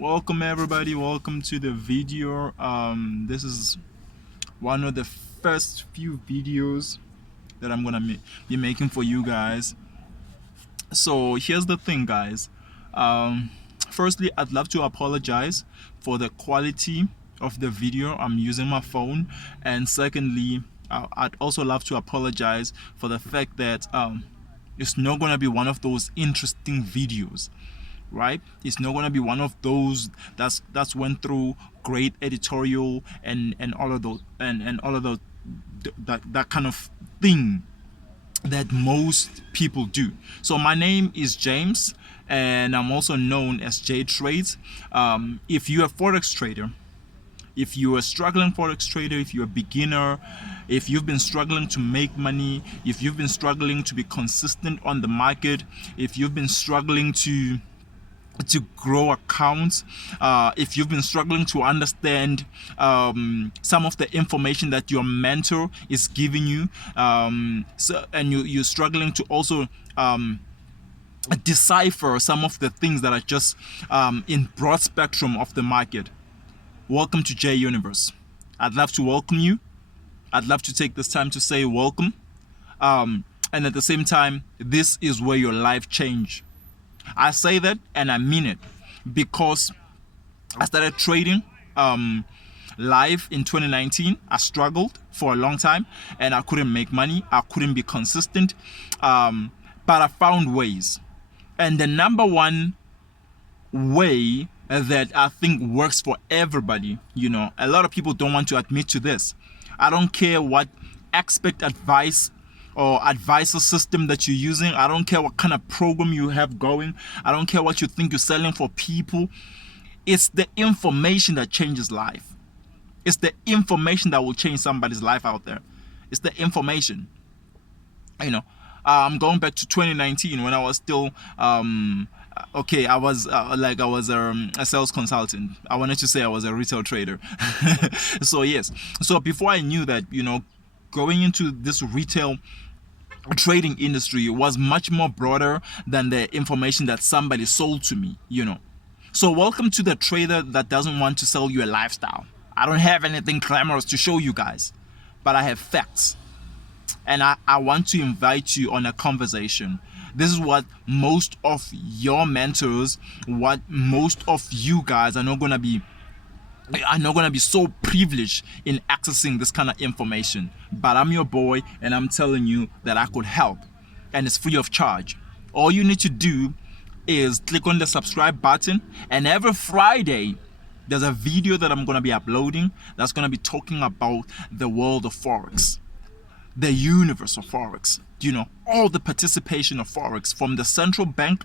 Welcome everybody, welcome to the video. This is one of the first few videos that I'm gonna be making for you guys. So here's the thing, guys. Firstly, I'd love to apologize for the quality of the video. I'm using my phone, and secondly, I'd also love to apologize for the fact that it's not gonna be one of those interesting videos, right? It's not gonna be one of those that's went through great editorial and all of those and all of those that kind of thing that most people do. So my name is James, and I'm also known as J Trades. If you're a forex trader, if you're a struggling forex trader, if you're a beginner, if you've been struggling to make money, if you've been struggling to be consistent on the market, if you've been struggling to grow accounts, if you've been struggling to understand some of the information that your mentor is giving you, and you're struggling to also decipher some of the things that are just in broad spectrum of the market, welcome to J Universe. I'd love to welcome you. I'd love to take this time to say welcome, and at the same time, this is where your life change. I say that and I mean it, because I started trading live in 2019. I struggled for a long time and I couldn't make money. I couldn't be consistent, but I found ways. And the number one way that I think works for everybody, a lot of people don't want to admit to this. I don't care what expert advice or advisor system that you're using. I don't care what kind of program you have going. I don't care what you think you're selling for people. It's the information that changes life. It's the information that will change somebody's life out there. It's the information. I'm going back to 2019 when I was still I was a sales consultant. I wanted to say I was a retail trader. So before I knew that, going into this retail trading industry was much more broader than the information that somebody sold to me. So welcome to the trader that doesn't want to sell you a lifestyle. I don't have anything glamorous to show you guys, but I have facts, and I want to invite you on a conversation. This is what most of your mentors, what most of you guys are not gonna be so privileged in accessing this kind of information. But I'm your boy, and I'm telling you that I could help, and it's free of charge. All you need to do is click on the subscribe button, and every Friday there's a video that I'm going to be uploading that's going to be talking about the world of Forex, the universe of Forex, all the participation of Forex, from the central bank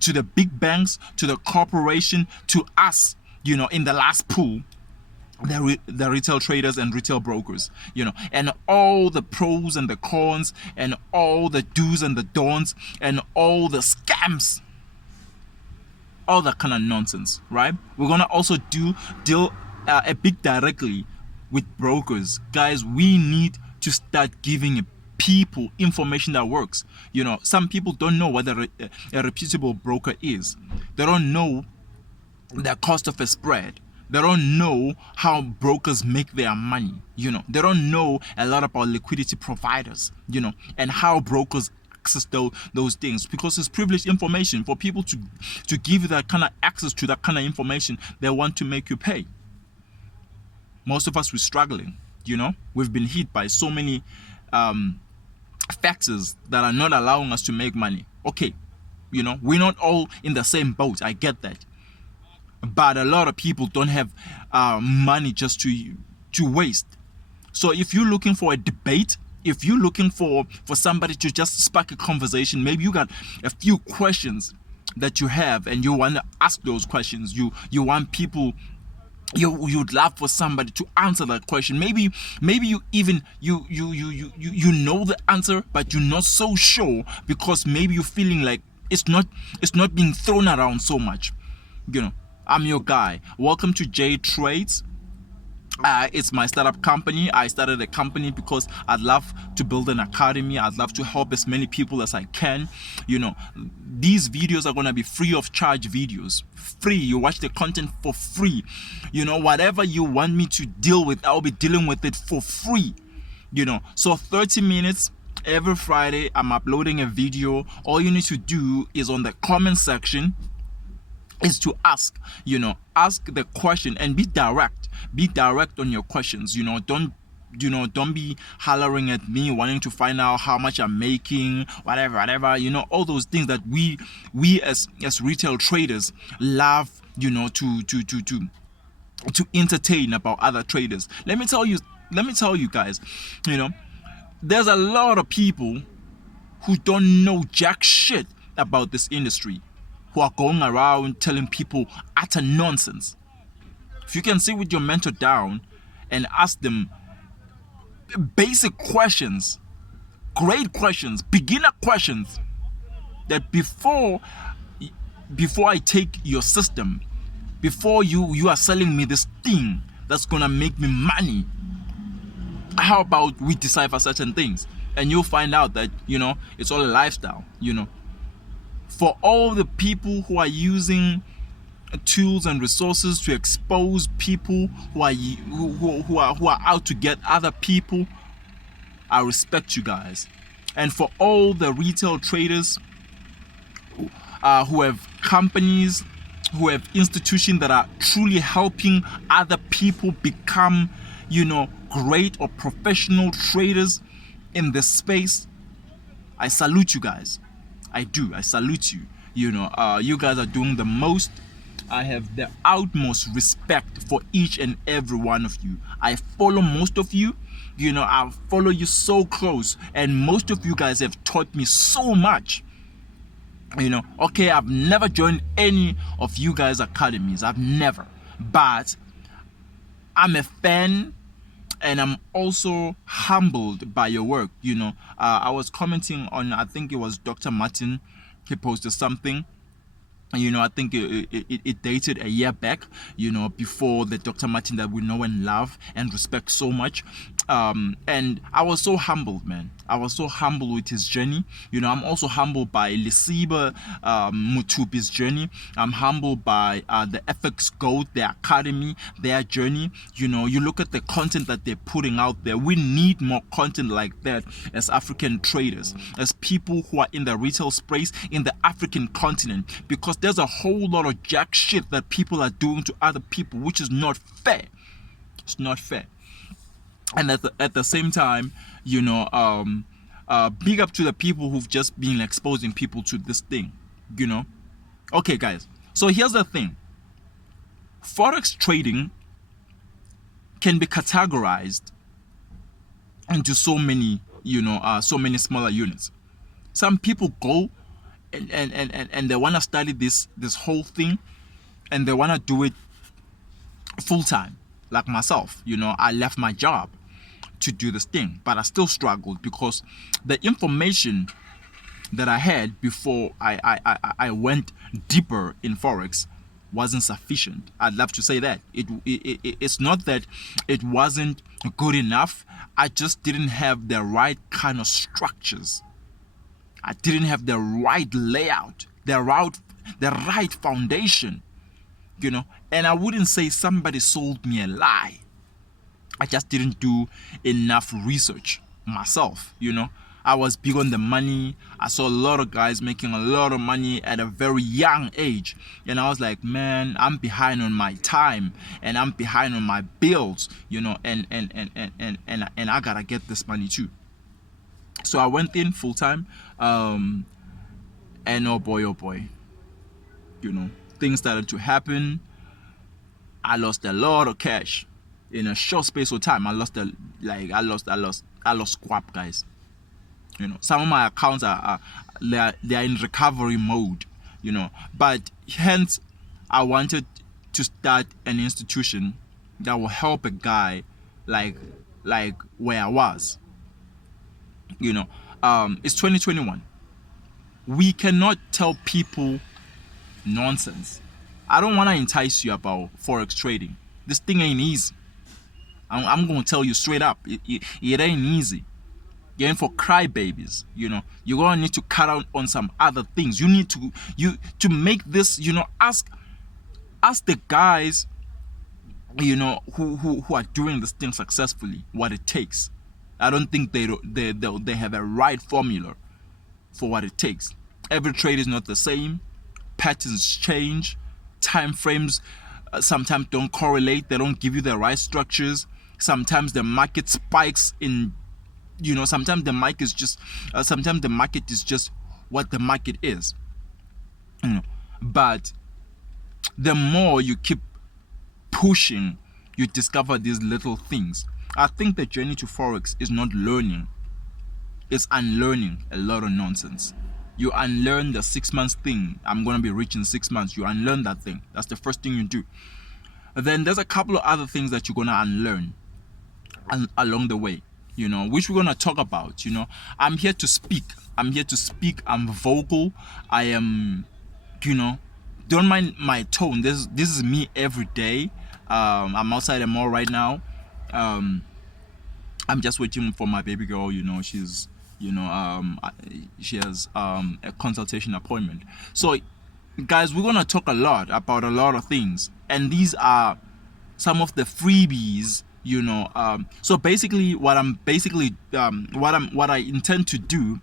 to the big banks to the corporation to us, in the last pool, the retail traders and retail brokers, and all the pros and the cons and all the do's and the don'ts and all the scams, all that kind of nonsense, right? We're gonna also deal a bit directly with brokers. Guys, we need to start giving people information that works. Some people don't know what a reputable broker is. They don't know the cost of a spread. They don't know how brokers make their money. They don't know a lot about liquidity providers, and how brokers access those things, because it's privileged information. For people to give you that kind of access to that kind of information, they want to make you pay. Most of us, we're struggling. We've been hit by so many factors that are not allowing us to make money. Okay, we're not all in the same boat. I get that. But a lot of people don't have money just to waste. So if you're looking for a debate, if you're looking for somebody to just spark a conversation, maybe you got a few questions that you have and you want to ask those questions. You want people, you'd love for somebody to answer that question. Maybe you even you know the answer, but you're not so sure, because maybe you're feeling like it's not being thrown around so much. I'm your guy. Welcome to J Trades. It's my startup company. I started a company because I'd love to build an academy. I'd love to help as many people as I can. These videos are going to be free of charge videos. Free. You watch the content for free. Whatever you want me to deal with, I'll be dealing with it for free. So 30 minutes every Friday, I'm uploading a video. All you need to do is on the comment section is to ask the question and be direct on your questions. Don't be hollering at me wanting to find out how much I'm making, whatever, all those things that we as retail traders love, to entertain about other traders. Let me tell you guys, there's a lot of people who don't know jack shit about this industry, who are going around telling people utter nonsense. If you can sit with your mentor down and ask them basic questions, great questions, beginner questions, that before I take your system, before you are selling me this thing that's gonna make me money, how about we decipher certain things? And you'll find out that it's all a lifestyle. For all the people who are using tools and resources to expose people who are out to get other people, I respect you guys. And for all the retail traders who have companies, who have institutions that are truly helping other people become great or professional traders in this space, I salute you guys. I salute you. You guys are doing the most. I have the utmost respect for each and every one of you. I follow most of you. I follow you so close, and most of you guys have taught me so much. Okay, I've never joined any of you guys' academies. I've never. But I'm a fan, and I'm also humbled by your work. I was commenting on, I think it was Dr. Martin. He posted something. I think it dated a year back, before the Dr. Martin that we know and love and respect so much. And I was so humbled, man. I was so humbled with his journey. I'm also humbled by Lesiba Mutubi's journey. I'm humbled by the FX Gold, the Academy, their journey. You look at the content that they're putting out there. We need more content like that as African traders, as people who are in the retail space in the African continent, because there's a whole lot of jack shit that people are doing to other people, which is not fair. It's not fair. And at the same time, big up to the people who've just been exposing people to this thing. Okay, guys, so here's the thing. Forex trading can be categorized into so many smaller units. Some people go and they want to study this whole thing, and they want to do it full time, like myself. I left my job to do this thing, but I still struggled because the information that I had before I went deeper in Forex wasn't sufficient. I'd love to say that. It's not that it wasn't good enough. I just didn't have the right kind of structures. I didn't have the right layout, the right foundation, And I wouldn't say somebody sold me a lie. I just didn't do enough research myself, I was big on the money. I saw a lot of guys making a lot of money at a very young age. And I was like, man, I'm behind on my time and I'm behind on my bills, and I gotta get this money too. So I went in full time, and oh boy, things started to happen. I lost a lot of cash in a short space of time. I lost squap, guys. Some of my accounts are in recovery mode, but hence I wanted to start an institution that will help a guy like where I was. It's 2021. We cannot tell people nonsense. I don't want to entice you about Forex trading. This thing ain't easy. I'm gonna tell you straight up, it ain't easy. You're in for crybabies. You're gonna need to cut out on some other things. You need to make this. Ask the guys, who are doing this thing successfully, what it takes. I don't think they have a right formula for what it takes. Every trade is not the same. Patterns change. Time frames sometimes don't correlate. They don't give you the right structures. Sometimes the market spikes in. Sometimes the market is just what the market is. But the more you keep pushing, you discover these little things. I think the journey to Forex is not learning, it's unlearning a lot of nonsense. You unlearn the 6 months thing. I'm gonna be rich in 6 months. You unlearn that thing. That's the first thing you do. Then there's a couple of other things that you're gonna unlearn along the way, which we're gonna talk about. I'm here to speak. I'm vocal. I am, don't mind my tone. This is me every day. I'm outside the mall right now. I'm just waiting for my baby girl. She's, she has a consultation appointment. So, guys, we're gonna talk a lot about a lot of things, and these are some of the freebies. So basically, what I intend to do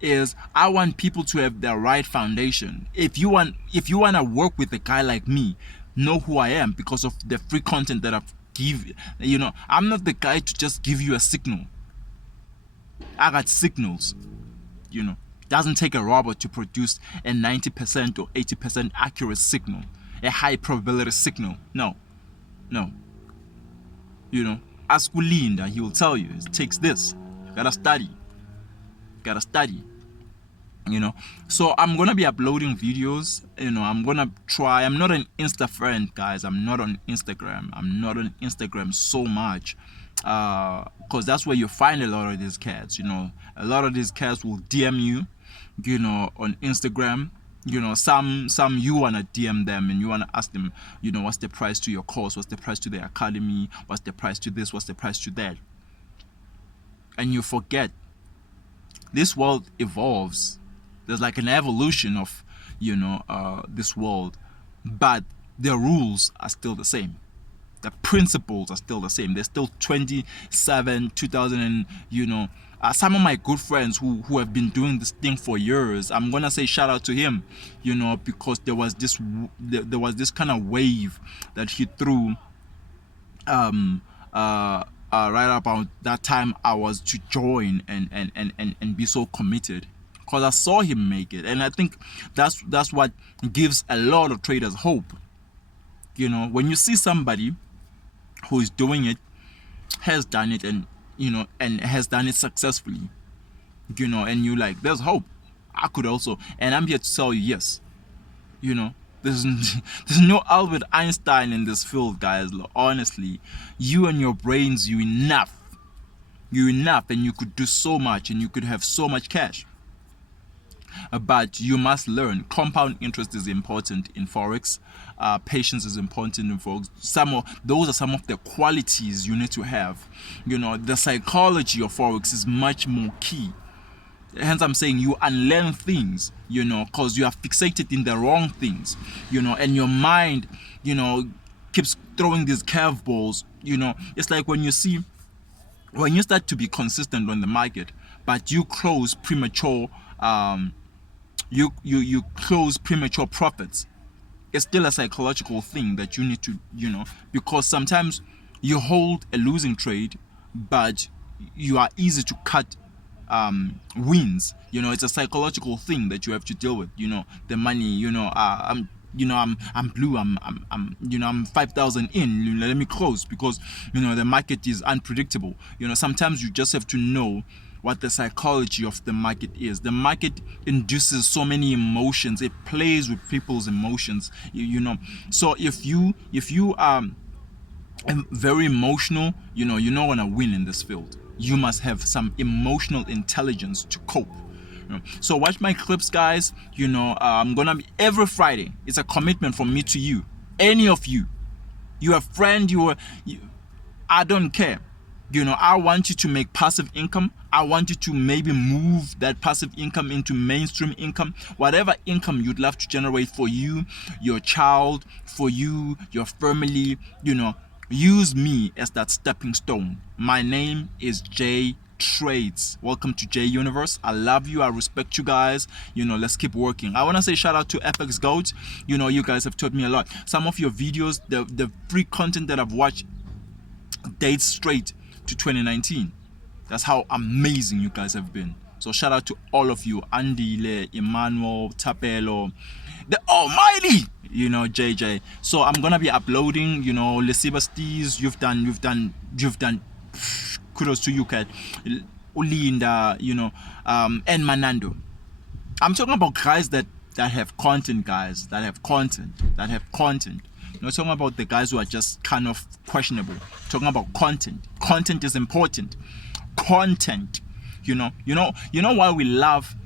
is I want people to have the right foundation. If you want to work with a guy like me, know who I am because of the free content that I've give. I'm not the guy to just give you a signal. I got signals. Doesn't take a robot to produce a 90% or 80% accurate signal, a high probability signal. No. Ask Ulinda, he will tell you it takes this. You gotta study. So I'm gonna be uploading videos. I'm gonna try. I'm not an Insta friend, guys. I'm not on Instagram so much, because that's where you find a lot of these cats. A lot of these cats will DM you, on Instagram. Some you wanna DM them and you wanna ask them, what's the price to your course, what's the price to the academy, what's the price to this, what's the price to that, and you forget this world evolves. There's like an evolution of this world, but the rules are still the same. The principles are still the same. They're still 27 2000 and some of my good friends who have been doing this thing for years. I'm gonna say shout out to him, because there was this kind of wave that he threw right about that time I was to join and be so committed, because I saw him make it. And I think that's what gives a lot of traders hope. When you see somebody who is doing it, has done it, and and has done it successfully, and you like, there's hope. I could also. And I'm here to tell you, yes, there's no Albert Einstein in this field, guys. Honestly, you and your brains, you're enough, and you could do so much, and you could have so much cash. But you must learn. Compound interest is important in Forex. Patience is important in Forex. Those are some of the qualities you need to have. The psychology of Forex is much more key. Hence, I'm saying you unlearn things, because you are fixated in the wrong things, and your mind, keeps throwing these curveballs. It's like when you start to be consistent on the market, but you close premature, you close premature profits. It's still a psychological thing that you need to, because sometimes you hold a losing trade, but you are easy to cut wins. It's a psychological thing that you have to deal with. The money. I'm blue. I'm 5,000 in. Let me close because the market is unpredictable. Sometimes you just have to know what the psychology of the market is. The market induces so many emotions. It plays with people's emotions. So if you are very emotional, you're not gonna win in this field. You must have some emotional intelligence to cope. So watch my clips, guys. I'm gonna be every Friday. It's a commitment from me to you. Any of you, a friend, I don't care. You know, I want you to make passive income. I want you to maybe move that passive income into mainstream income. Whatever income you'd love to generate for you, your child, for you, your family, you know, use me as that stepping stone. My name is Jay Trades. Welcome to J Universe. I love you. I respect you guys. You know, let's keep working. I want to say shout out to FX Goat. You know, you guys have taught me a lot. Some of your videos, the free content that I've watched dates straight to 2019. That's how amazing you guys have been. So shout out to all of you, Andile, Emmanuel, Tapelo, the Almighty, you know, JJ. So I'm gonna be uploading, you know, Lesiba Steez, you've done. Kudos to you, Kat. Ulinda, you know, and Manando. I'm talking about guys that have content, guys that have content. Not talking about the guys who are just kind of questionable. Talking about content. Content is important. Content. You know why we love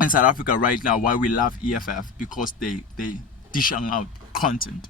in South Africa right now, why we love EFF, because they dishing out content.